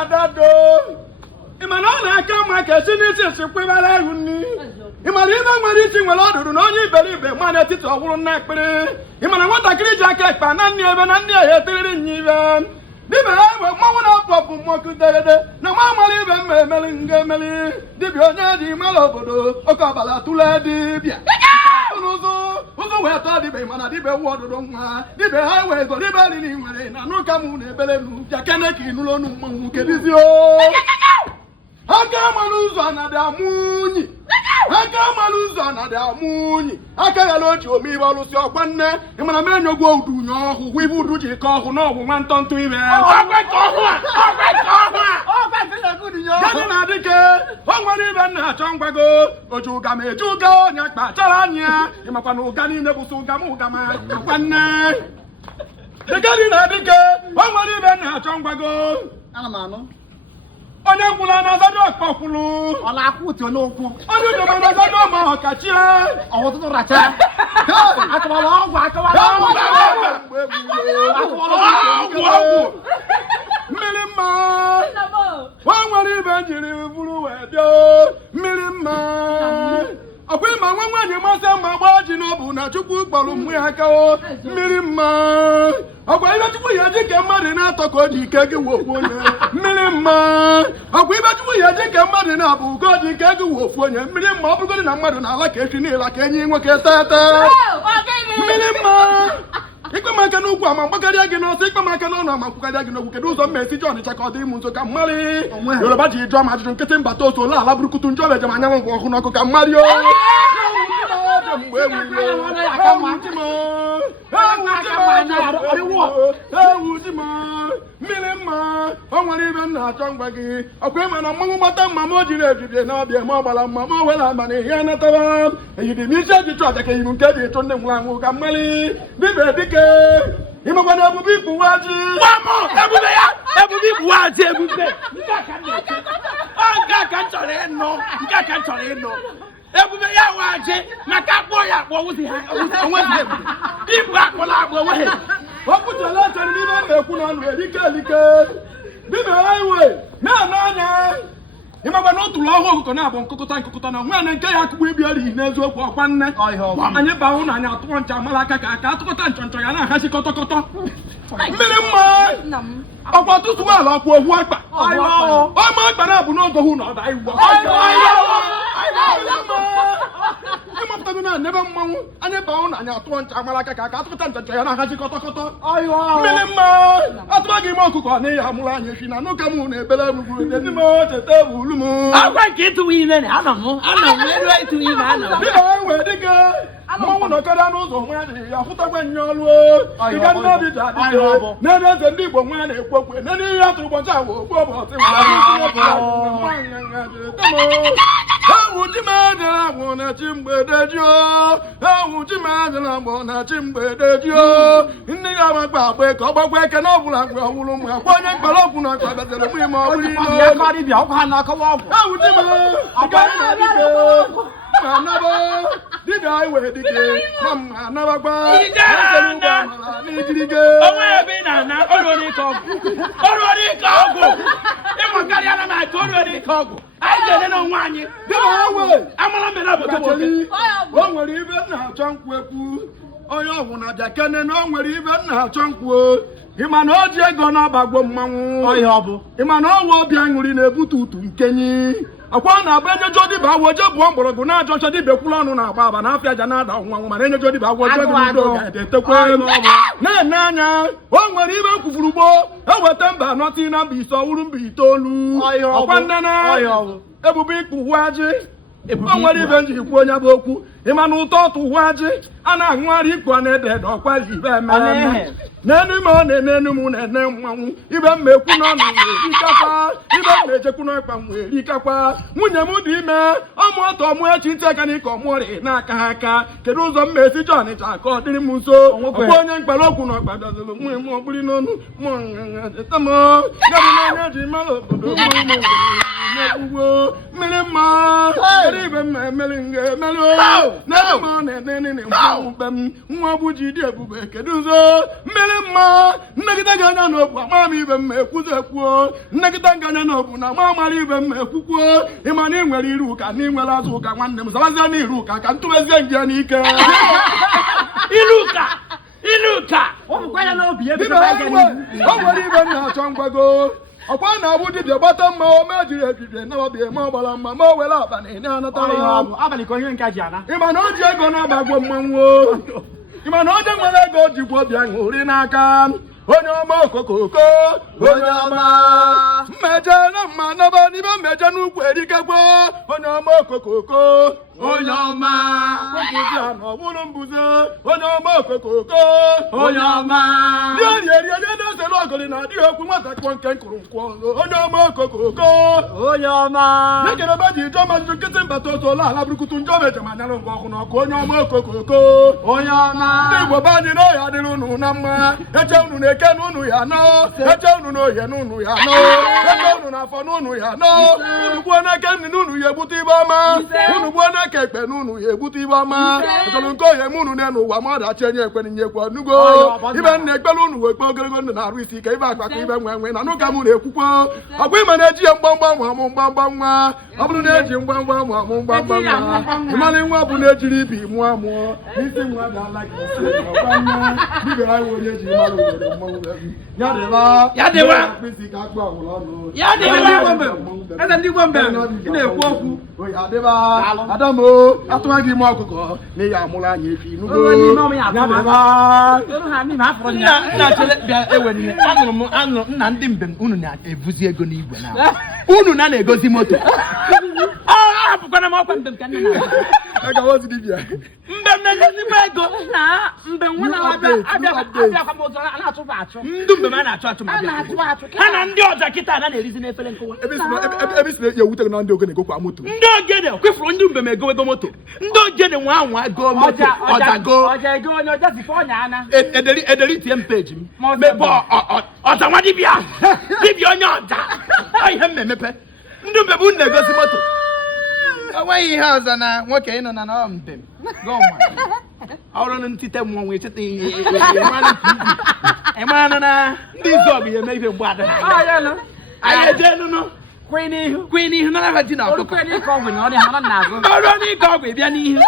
adado ịmana ọ na-aka mma ka esi n'isi sikwebara ehu nni ịmana ibe nwere isi nwere ọdụdụ na onye iberibe ma n'etiti ọhụrụ nna ekpere ịmana nwatakịrị ji aka ekpa na nne ebe na nne ya etiriri nya ibe dibịa ya nwe mmanwụ na-apọpụ mmọkụ degede na nwa amara ibe mma emeli nga emeli dibịa onye dị mara obodo oke ọbara tụle dibịa ụzọ wee tọọ dibịa mana dibịa wụ ọdụdụ nwa dibịa ha wee ego dibịa riri nwere na n'ụka m na-ebere nu bịa kene ka ịnụrụ ọnụ mmanwụ kedizio aka mara ụzọ anadị amụ unyi aka mara ụzọ anadị amụ unyi aka ghara oji ome ibe ọlụsị ọkwa nne ịmana m enyogwo udu unye ọhụ ibe udu ji ke ọhụ n'ọgwụ nwa ntọntụ ime gịnị na-adị ke o nwere ibe nna achọ ngwago oji ụga ma eji ụga onye akpa chara anya ya ịmakwa na ụga niile bụsị ụga ma ụga ma akwa nne gịnị na-adị ke o nwere ibe nna achọ ngwago onye ngwụla na-azado ọkpọkwụlụ ọ na-akwụ ụtụ n'ụkwụ onye ụjọba na-azado ọma ọkachie ọhụtụtụ racha akọwara ọgwụ mmiri mma o nwere ibe njiri bụrụ wee bịa mmiri mma ọkwa ịma nwa nwaanyị masị mma gbaa ji n'ọbụ na Chukwu kpọrọ mmụ ya aka mmiri mma ọkwa ibe Chukwu ya ji ke mmadụ na-atọ ka o ji ike gị wofu onye mmiri mma ọkwa ibe Chukwu ya ji ke mmadụ na-abụ ka o ji ike gị wofu onye mmiri mma ọ bụgodị na mmadụ na-ala ka efi niile ka enyi nwoke tete mmiri mma ikpe m aka n'ugwu ama mgbakarịa gị n'ọsọ ikpe m aka n'ọnụ ama mkpụkarịa gị n'ogwu kedu ụzọ m esi ji Ọnịcha ka ọ dị m nso ka mmarị Yoruba ji jụọ m ajụjụ nkịtị mbata otu ole ala burukutu njọ bejem anya m ọhụ n'ọkụ ka mmarị mmiri mma o nwere ibe m na-achọ ngwa gị ọkwa ịma na mmanwụ gbata mma m o jiri ejibie na ọbịa ma ọ gbara mma ma o were aba na ihe natara eyiri m isi eji chụ aja ka eyibu nke dị ịchụ ndị nwụrụ anwụ ka mmalị dibịa dike ịmakwa na ebube ikpuwe ji ebube ikpuwe ji ebube nke a ka m chọrọ ịnụ ebube ya waje maka akpọ ya akpọ onweghị ibu akpọla akpọ onweghị ọpụtala echere n'ime na-ekwu n'ọnụ erike elike dibịa iwe na-ene anya ịmakwa na otu ụlọ ọhụụ ọkụkọ na-abụ nkụkọta na nwaanyị nke ya akụkpọ ibi erighị n'eziokwu ọkwa nne anyị bahụ na anyị atụkọ ncha mara aka ka aka atụkọta nchọnchọ ya na-ahazi kọtọkọtọ mmiri mma ọkwa tụtụ ala ọkwa ohu akpa ọma akpa na-abụ n'oge hụ na ọda iwu ịmapụtago na n'ebe mmanwụ anyị bahụ na anyị atụọ ncha mara aka ka aka atụkọta nchọnchọ ya na-ahazi kọtọkọtọ mmiri mma atụba gị ime ọkụkọ na ihe amụrụ anyị efi na n'ụka m na-ebere m gwuru ndị m cheta ebulu m wee dịka mmanwụ nọkọrọ n'ụzọ nwa adịghị ya fụtakwa nye ọrụ ịga nnabi ji adịghị n'ebe eze ndị Igbo nwa na-ekwu okwe n'ebe ihe atụrụ ụbọchị ahụ okwu ụbọchị ewu ji m adịla agbụ na chi mgbede jio ewu ji m adịla agbụ na chi mgbede jio ndị ga-agbagba agba ka ọ gbagwa eke na ọbụla mgbe ọhụrụ m akwa onye mkpara ọgwụ na ọkwa betere m ime ọ bụrụ ilo ewu ji m anaba dibịa iwe dike na m anabakwa n'igirige onwe ebe ị na-ana ọrụ ike ọgwụ ịmakarịa na na-aka ọrụ ike ọgwụ anyị ga-ele n'onwe anyị amara mere obodo o nwere ibe m na-achọ nkwu ekwu onye ọgwụ na bịa kene na o nwere ibe m na-achọ nkwu ịma na o ji ego na-abagwo mmanwụ ịma na ọnwa ọbịa ṅụrị na-ebute utu nkenyi akwa na-abụ enyejo dibịa agwọ je bụọ mgbọrọgwụ na-ajọ ọcha dibịa kwụrụ ọnụ na-agba aba na afịa aja na-ada nwanwụ mana enyejo dibịa agwọ je bido ga-etekwa na-ene anya o nwere ibe kwufuru gboo eweta mba anọtị na mba ise ọwụrụ mba itoolu ọkwa nnene ebube ikpu uwe ajị o nwere ibe nji ikwu onye bụ okwu ịma na ụtọ ọtụ uwe ajị a na-aṅụgharị ikpu a na-ede ede ọkwari ibe ememe n'enu ime ọ na-ene m na-ene mmanwụ ibe mma ekwu n'ọnụ erikakwa ibe mma ejekwu n'ọkpa m erikakwa nwunye m dị ime ọmụ ọtọ ọmụ echi ntị aka n'ike ọmụọrị n'aka ha aka kedu ụzọ m esi ji Ọnịcha ka ọ dịrị m nso ọkwa onye mkpara okwu na ọkpa bịaziri nwunye m ọkpụrụ n'ọnụ n'anya ji mara obodo n'ugbo mmiri mma kedu ibe mma emeri nga emeri n'ebe m ọ na-ene mmanwụ be m nwa bụ ji dị ebube kedu ụzọ mmiri dịrị mma nnegide ganya n'obu ama m ibe m ekwuzi ekwuo nnegide ganya n'obu na ma amara ibe m ekwukwuo ịma na ị nwere iru ụka na ị nwere azụ ụka nwanne m zabazie n'iru ụka ka ntụbezie nje n'ike iluka ọ bụkwa ya n'obi ebe dibịa o nwere ibe m na-achọ mgbago ọkwa na-abụ dibịa gbata mma o mejiri ebibie na ọbịa ma ọ gbara mma ma o were abalị na anatara abalị ka onye nka ji ana ịma na o ji ego na-agbagwo mmanwụ ịma na onye nwere ego jikwa obi aṅụrị n'aka onye ọma okokoko onye ọma mmeje na mma naba n'ibe mmeje n'ukwu erikekwe onye ọma okokoko onye ọma ọ bụrụ mbuze onye ọma okokoko onye ọma ndị eri onye na-esere ọgọrị na adịghị okwu nwatakịrị nke nkụrụ nkwụ onye ọma okokoko onye ọma nekereba ji ije ọma nkịtị mbata otu ụlọ ala burukutu njọ meje ma nyara ngwa ọkụ n'ọkụ onye ọma okokoko onye ọma ndị Igbo be anyị n'ohi adịrị unu na mma eche unu na-eke n'unu ya nọ eche unu n'ohie n'unu ya nọ eche unu n'afọ n'unu ya nọ unu gbuo n'eke nri n'unu ya egbute ibe ọma unu gbuo n'eke ekpe n'unu ya egbute ibe ọma ọtọrọ nke ohi eme unu n'elu ụwa ma ọ dachi enye ekpere nyekwa nugo ibe nna ekpere unu wee kpe ogologo ndụ na-arụ isi ike ibe akpakọ ibe nwe na n'ụka m na-ekwukwo ọgwa ime na-eji ya mgbamgba nwa amụ mgbamgba nwa ọ bụrụ na-eji mgbamgba nwa amụ mgbamgba nwa ịmara nwa bụ na-ejiri ibi mụọ amụọ n'isi nwa ga-ala gị isi dibịa anyị onye ji mara obodo mmanwụ ya dịwa mkpịsị ka akpụ ọgwụrụ ọnụ ya dịwa eze ndị Igbo mbe na-ekwu okwu adịba adamo atụwa gị ime ọkụkọ na ihe amụrụ anyị efi nugo nna chere bịa ewere ihe anụrụ m nna ndị mbem unu na-ebuzi ego n'igwe na unu na-egozi moto hapụkwana m ọkwa mbem ka nne agawozi dibịa mbem na-egozikwa ego na mbe nwa na-abịa kwa m ụzọ a na-atụba achụ ndụ mbem a na-achụ achụ ma ha na ndị ọja kịta na-erizi n'efere nkụwa ebe si na ewute na ndị ogene gokwa moto ndị ogene kwefuru ndị mbem ego moto ndị ogene nwa anwa go moto ọja ego onye ọja zife ọnya ana ederi tie m peji m mebe ọja nwa dibịa onye ọja ihe m na-emepe ndị mbem unu na-egosi moto enweghị ihe ọzọ na nwoke ịnọ na nọ mbem ọrụ na ntite mmọnwụ echeta ihe ịmara na ndị izu ọgụ ya eme ihe mgbe adịghị anyị eje nụnụ kwe n'ihu nara ji na ọkụkọ ọrụ n'ike ọgwụ bịa n'ihu